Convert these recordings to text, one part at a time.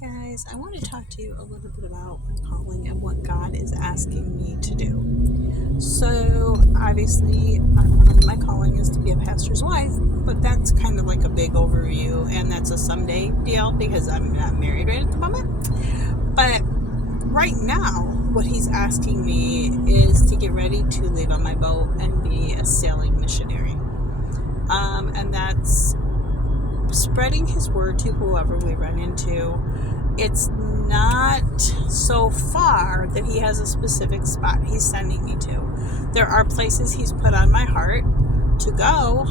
Guys, I want to talk to you a little bit about my calling and what God is asking me to do. So, obviously, my calling is to be a pastor's wife, but that's kind of like a big overview, and that's a someday deal because I'm not married right at the moment. But right now, what He's asking me is to get ready to leave on my boat and be a sailing missionary. And that's spreading His word to whoever we run into. It's not so far that He has a specific spot He's sending me to. There are places He's put on my heart to go,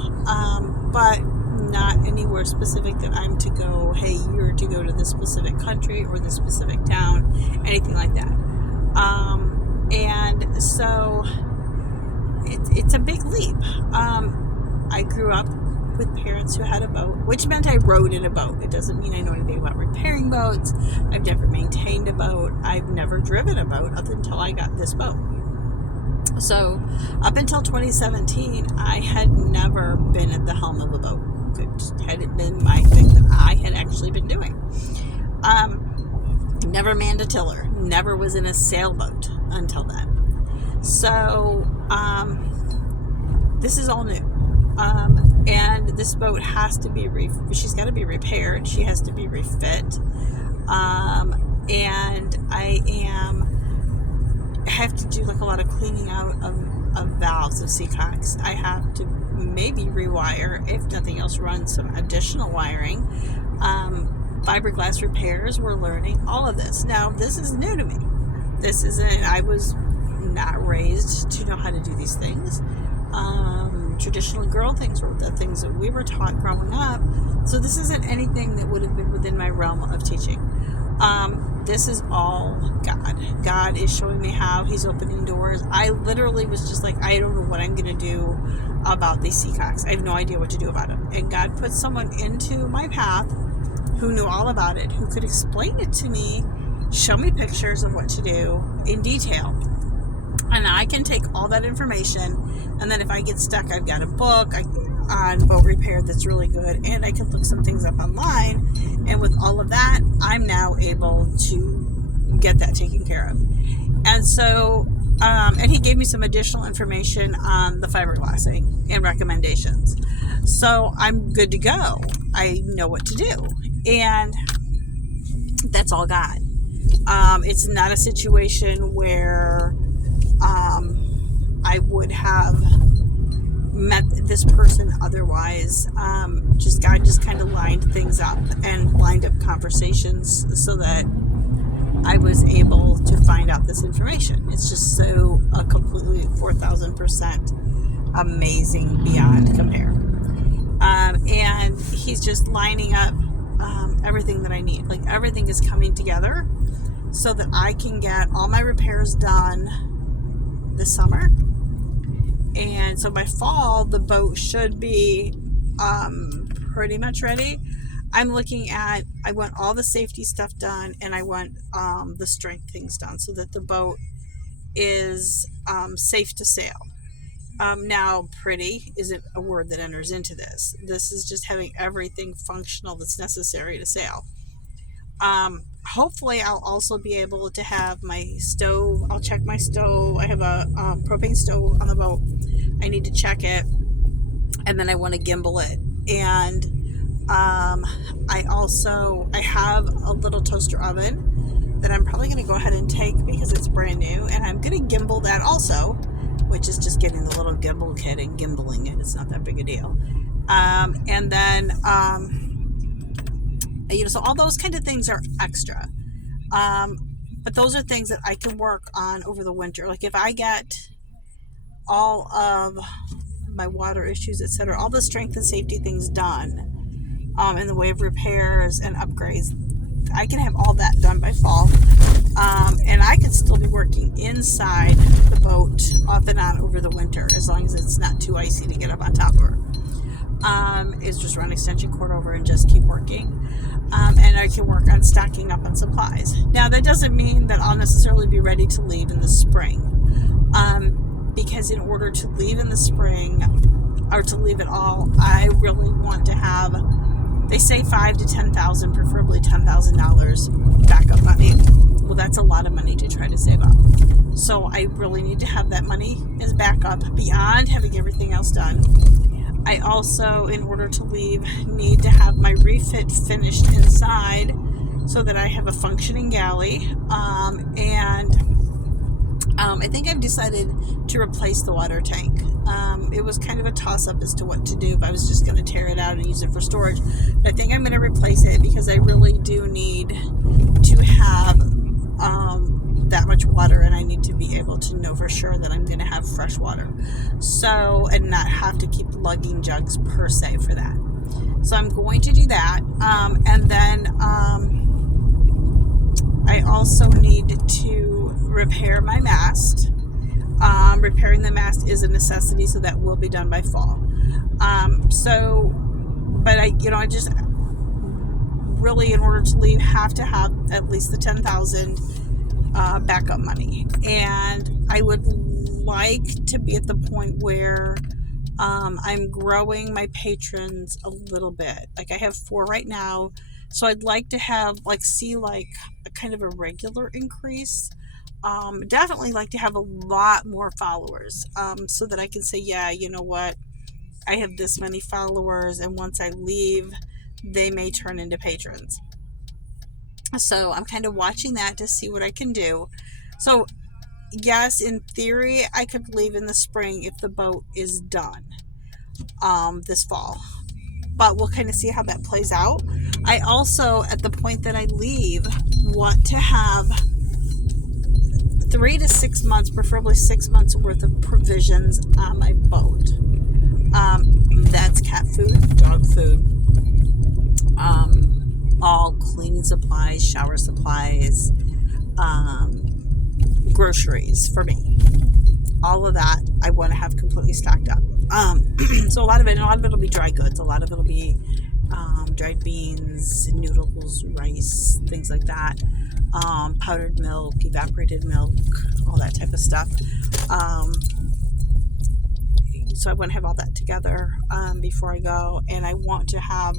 but not anywhere specific that I'm to go, hey, you're to go to this specific country or this specific town, anything like that. And so it's a big leap. I grew up with parents who had a boat, which meant I rowed in a boat. It doesn't mean I know anything about repairing boats. I've never maintained a boat. I've never driven a boat up until I got this boat. So up until 2017, I had never been at the helm of a boat. It hadn't been my thing that I had actually been doing. Never manned a tiller. Never was in a sailboat until then. So this is all new. And this boat has to be she's got to be repaired. She has to be refit. And I have to do like a lot of cleaning out of valves of Seacocks. I have to maybe rewire, if nothing else, run some additional wiring. Fiberglass repairs, we're learning all of this. Now, this is new to me. I was not raised to know how to do these things. Traditional girl things were the things that we were taught growing up. So this isn't anything that would have been within my realm of teaching. This is all God. God is showing me how. He's opening doors. I literally was just like, I don't know what I'm going to do about these Seacocks. I have no idea what to do about them. And God put someone into my path who knew all about it, who could explain it to me, show me pictures of what to do in detail. And I can take all that information, and then if I get stuck, I've got a book on boat repair that's really good, and I can look some things up online, and with all of that, I'm now able to get that taken care of. And so, and he gave me some additional information on the fiberglassing and recommendations. So I'm good to go. I know what to do, and that's all God. It's not a situation where I would have met this person otherwise. God just kind of lined things up and lined up conversations so that I was able to find out this information. It's just so completely 4,000% amazing beyond compare. And he's just lining up everything that I need. Like, everything is coming together so that I can get all my repairs done this summer. And so by fall, the boat should be pretty much ready. I'm looking at, I want all the safety stuff done, and I want the strength things done so that the boat is safe to sail. Now, pretty isn't a word that enters into this. This is just having everything functional that's necessary to sail. Hopefully I'll also be able to have my stove. I'll check my stove. I have a propane stove on the boat. I need to check it, and then I want to gimbal it. And I have a little toaster oven that I'm probably going to go ahead and take because it's brand new, and I'm going to gimbal that also, which is just getting the little gimbal kit and gimbaling it. It's not that big a deal. And then so all those kind of things are extra. But those are things that I can work on over the winter. Like, if I get all of my water issues, etc., all the strength and safety things done, in the way of repairs and upgrades, I can have all that done by fall. And I can still be working inside the boat off and on over the winter, as long as it's not too icy to get up on top of her. Is just run extension cord over and just keep working. And I can work on stocking up on supplies. Now, that doesn't mean that I'll necessarily be ready to leave in the spring. Because in order to leave in the spring, or to leave at all, I really want to have They say $5,000 to $10,000, preferably $10,000 backup money. Well, that's a lot of money to try to save up. So I really need to have that money as backup beyond having everything else done. I also, in order to leave, need to have my refit finished inside so that I have a functioning galley. I think I've decided to replace the water tank. It was kind of a toss-up as to what to do, if I was just going to tear it out and use it for storage. But I think I'm going to replace it because I really do need to have that much water, and I need to be able to know for sure that I'm going to have fresh water. So, and not have to keep lugging jugs per se for that. So I'm going to do that. And then I also need to repair my mast. Repairing the mast is a necessity, so that will be done by fall. But I just really, in order to leave, have to have at least the $10,000 backup money. And I would like to be at the point where I'm growing my patrons a little bit. Like, I have 4 right now, so I'd like to have see a kind of a regular increase. Definitely like to have a lot more followers, so that I can say, yeah, you know what, I have this many followers, and once I leave, they may turn into patrons. So I'm kind of watching that to see what I can do. So yes, in theory, I could leave in the spring if the boat is done this fall. But we'll kind of see how that plays out. I also, at the point that I leave, want to have 3 to 6 months, preferably 6 months worth of provisions on my boat. That's cat food, dog food, all cleaning supplies, shower supplies, groceries for me. All of that I want to have completely stocked up. So a lot of it will be dry goods. A lot of it will be dried beans, noodles, rice, things like that. Powdered milk, evaporated milk, all that type of stuff. So I want to have all that together before I go, and I want to have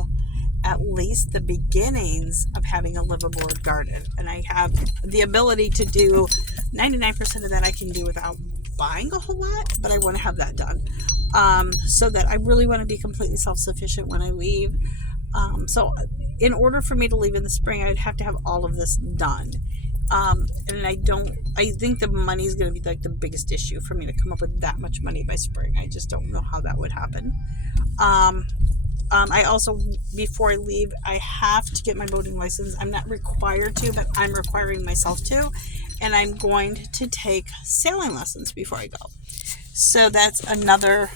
at least the beginnings of having a liveaboard garden. And I have the ability to do 99% of that. I can do without buying a whole lot, but I want to have that done, so that I really want to be completely self-sufficient when I leave. So in order for me to leave in the spring, I'd have to have all of this done. And I think the money is going to be the biggest issue for me to come up with that much money by spring. I just don't know how that would happen. I also, before I leave, I have to get my boating license. I'm not required to, but I'm requiring myself to, and I'm going to take sailing lessons before I go. So that's another